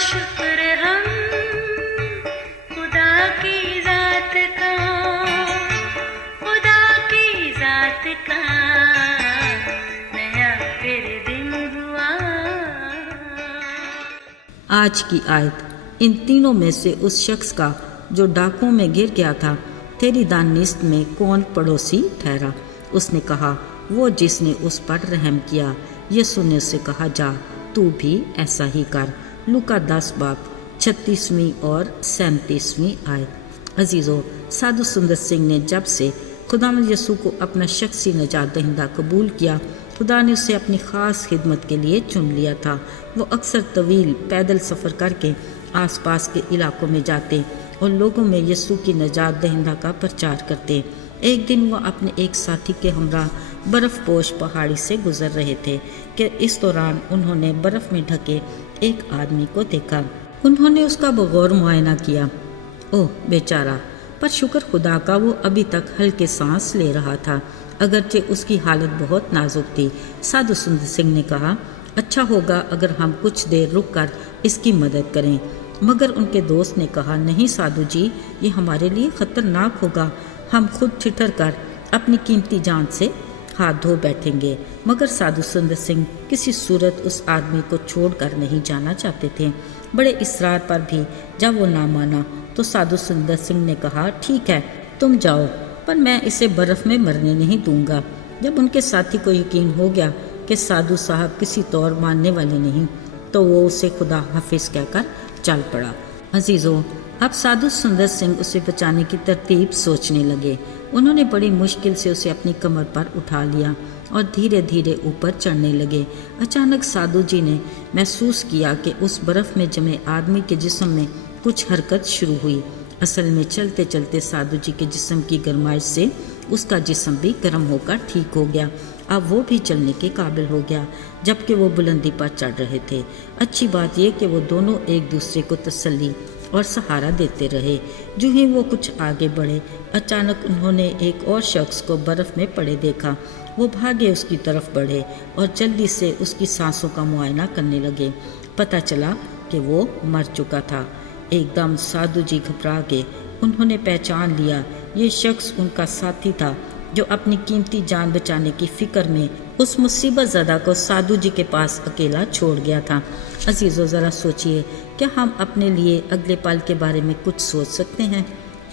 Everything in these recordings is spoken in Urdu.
شکر ہم خدا کی ذات کا، خدا کی ذات کا نیا پھر دن ہوا۔ آج کی آیت ان تینوں میں سے اس شخص کا جو ڈاکوں میں گر گیا تھا تیری دانست میں کون پڑوسی ٹھہرا؟ اس نے کہا وہ جس نے اس پر رحم کیا۔ یسوع نے اسے کہا جا تو بھی ایسا ہی کر۔ لوکا 10 باب 36ویں اور 37ویں آیت۔ عزیزو، سادھو سندر سنگھ نے جب سے خداوند یسوع کو اپنا شخصی نجات دہندہ قبول کیا، خدا نے اسے اپنی خاص خدمت کے لیے چن لیا تھا۔ وہ اکثر طویل پیدل سفر کر کے آس پاس کے علاقوں میں جاتے اور لوگوں میں یسوع کی نجات دہندہ کا پرچار کرتے۔ ایک دن وہ اپنے ایک ساتھی کے ہمراہ برف پوش پہاڑی سے گزر رہے تھے کہ اس دوران انہوں نے برف میں ڈھکے ایک آدمی کو دیکھا۔ انہوں نے اس کا بغور معائنہ کیا۔ اوہ بیچارہ! پر شکر خدا کا وہ ابھی تک ہلکے سانس لے رہا تھا، اگرچہ اس کی حالت بہت نازک تھی۔ سادھو سندر سنگھ نے کہا اچھا ہوگا اگر ہم کچھ دیر رک کر اس کی مدد کریں، مگر ان کے دوست نے کہا نہیں سادھو جی، یہ ہمارے لیے خطرناک ہوگا، ہم خود ٹھٹر کر اپنی قیمتی جان سے ہاتھ دھو بیٹھیں گے۔ مگر سادھو سندر سنگھ کسی صورت اس آدمی کو چھوڑ کر نہیں جانا چاہتے تھے۔ بڑے اصرار پر بھی جب وہ نہ مانا تو سادھو سندر سنگھ نے کہا ٹھیک ہے تم جاؤ، پر میں اسے برف میں مرنے نہیں دوں گا۔ جب ان کے ساتھی کو یقین ہو گیا کہ سادھو صاحب کسی طور ماننے والے نہیں تو وہ اسے خدا حافظ کہہ کر چل پڑا۔ عزیزو، اب سادھو سندر سنگھ اسے بچانے کی ترتیب سوچنے لگے۔ انہوں نے بڑی مشکل سے اسے اپنی کمر پر اٹھا لیا اور دھیرے دھیرے اوپر چڑھنے لگے۔ اچانک سادھو جی نے محسوس کیا کہ اس برف میں جمے آدمی کے جسم میں کچھ حرکت شروع ہوئی۔ اصل میں چلتے چلتے سادھو جی کے جسم کی گرمائش سے اس کا جسم بھی گرم ہو کر ٹھیک ہو گیا۔ اب وہ بھی چلنے کے قابل ہو گیا، جبکہ وہ بلندی پر چڑھ رہے تھے۔ اچھی بات یہ کہ وہ دونوں ایک دوسرے کو تسلی اور سہارا دیتے رہے۔ جو ہی وہ کچھ آگے بڑھے، اچانک انہوں نے ایک اور شخص کو برف میں پڑے دیکھا۔ وہ بھاگے اس کی طرف بڑھے اور جلدی سے اس کی سانسوں کا معائنہ کرنے لگے۔ پتہ چلا کہ وہ مر چکا تھا۔ ایک دم سادھو جی گھبرا گئے۔ انہوں نے پہچان لیا یہ شخص ان کا ساتھی تھا جو اپنی قیمتی جان بچانے کی فکر میں اس مصیبت زدہ کو سادھو جی کے پاس اکیلا چھوڑ گیا تھا۔ عزیزو، ذرا سوچئے، کیا ہم اپنے لیے اگلے پل کے بارے میں کچھ سوچ سکتے ہیں؟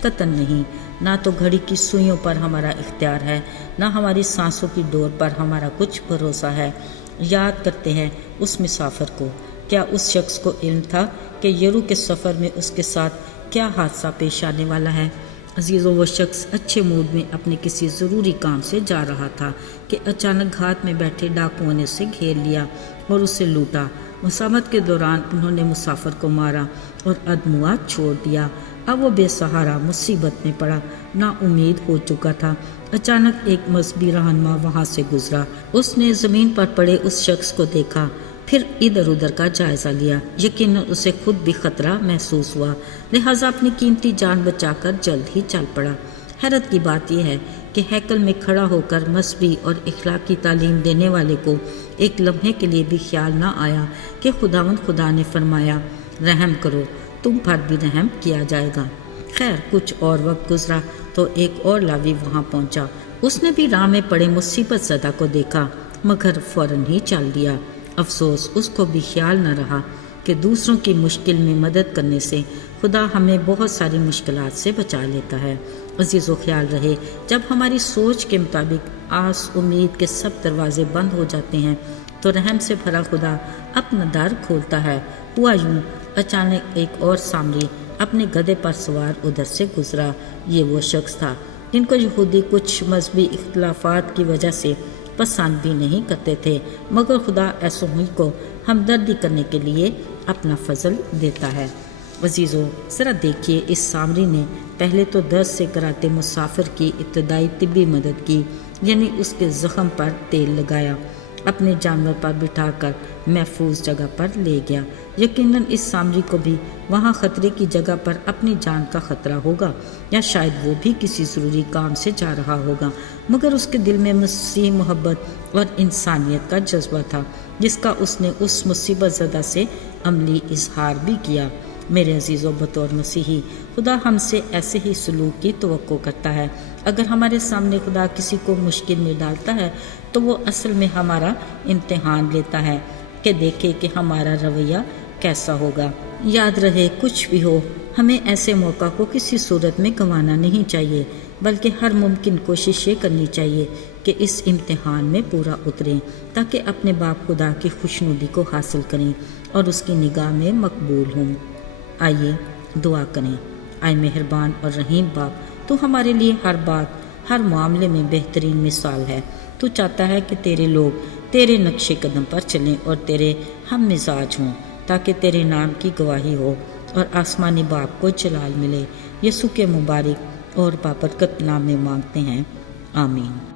قطعاً نہیں۔ نہ تو گھڑی کی سوئیوں پر ہمارا اختیار ہے، نہ ہماری سانسوں کی ڈور پر ہمارا کچھ بھروسہ ہے۔ یاد کرتے ہیں اس مسافر کو۔ کیا اس شخص کو علم تھا کہ یرو کے سفر میں اس کے ساتھ کیا حادثہ پیش آنے والا ہے؟ عزیزو، وہ شخص اچھے موڈ میں اپنے کسی ضروری کام سے جا رہا تھا کہ اچانک گھات میں بیٹھے ڈاکوؤں نے اسے گھیر لیا اور اسے لوٹا۔ مسامت کے دوران انہوں نے مسافر کو مارا اور ادموات چھوڑ دیا۔ اب وہ بے سہارا مصیبت میں پڑا، نا امید ہو چکا تھا۔ اچانک ایک مذہبی رہنما وہاں سے گزرا۔ اس نے زمین پر پڑے اس شخص کو دیکھا، پھر ادھر ادھر کا جائزہ لیا۔ یقیناً اسے خود بھی خطرہ محسوس ہوا، لہٰذا اپنی قیمتی جان بچا کر جلد ہی چل پڑا۔ حیرت کی بات یہ ہے کہ ہیکل میں کھڑا ہو کر مذہبی اور اخلاقی تعلیم دینے والے کو ایک لمحے کے لیے بھی خیال نہ آیا کہ خداوند خدا نے فرمایا رحم کرو، تم پر بھی رحم کیا جائے گا۔ خیر، کچھ اور وقت گزرا تو ایک اور لاوی وہاں پہنچا۔ اس نے بھی راہ میں پڑے مصیبت زدہ کو دیکھا، مگر فوراً ہی چل دیا۔ افسوس، اس کو بھی خیال نہ رہا کہ دوسروں کی مشکل میں مدد کرنے سے خدا ہمیں بہت ساری مشکلات سے بچا لیتا ہے۔ عزیز و خیال رہے، جب ہماری سوچ کے مطابق آس امید کے سب دروازے بند ہو جاتے ہیں تو رحم سے بھرا خدا اپنا در کھولتا ہے۔ ہوا یوں، اچانک ایک اور سامری اپنے گدھے پر سوار ادھر سے گزرا۔ یہ وہ شخص تھا جن کو یہودی کچھ مذہبی اختلافات کی وجہ سے پسند بھی نہیں کرتے تھے، مگر خدا ایسوں ہی کو ہمدردی کرنے کے لیے اپنا فضل دیتا ہے۔ عزیزو، ذرا دیکھیے، اس سامری نے پہلے تو درد سے کراتے مسافر کی ابتدائی طبی مدد کی، یعنی اس کے زخم پر تیل لگایا، اپنے جانور پر بٹھا کر محفوظ جگہ پر لے گیا۔ یقیناً اس سامری کو بھی وہاں خطرے کی جگہ پر اپنی جان کا خطرہ ہوگا، یا شاید وہ بھی کسی ضروری کام سے جا رہا ہوگا، مگر اس کے دل میں مسیح محبت اور انسانیت کا جذبہ تھا۔ جس کا اس نے اس مصیبت زدہ سے عملی اظہار بھی کیا۔ میرے عزیزو، بطور مسیحی خدا ہم سے ایسے ہی سلوک کی توقع کرتا ہے۔ اگر ہمارے سامنے خدا کسی کو مشکل میں ڈالتا ہے تو وہ اصل میں ہمارا امتحان لیتا ہے کہ دیکھے کہ ہمارا رویہ کیسا ہوگا۔ یاد رہے، کچھ بھی ہو، ہمیں ایسے موقع کو کسی صورت میں گنوانا نہیں چاہیے، بلکہ ہر ممکن کوشش یہ کرنی چاہیے کہ اس امتحان میں پورا اتریں تاکہ اپنے باپ خدا کی خوشنودی کو حاصل کریں اور اس کی نگاہ میں مقبول ہوں۔ آئیے دعا کریں۔ آئے مہربان اور رحیم باپ، تو ہمارے لیے ہر بات، ہر معاملے میں بہترین مثال ہے۔ تو چاہتا ہے کہ تیرے لوگ تیرے نقش قدم پر چلیں اور تیرے ہم مزاج ہوں، تاکہ تیرے نام کی گواہی ہو اور آسمانی باپ کو جلال ملے۔ یسوع کے مبارک اور بابرکت نام میں مانگتے ہیں، آمین۔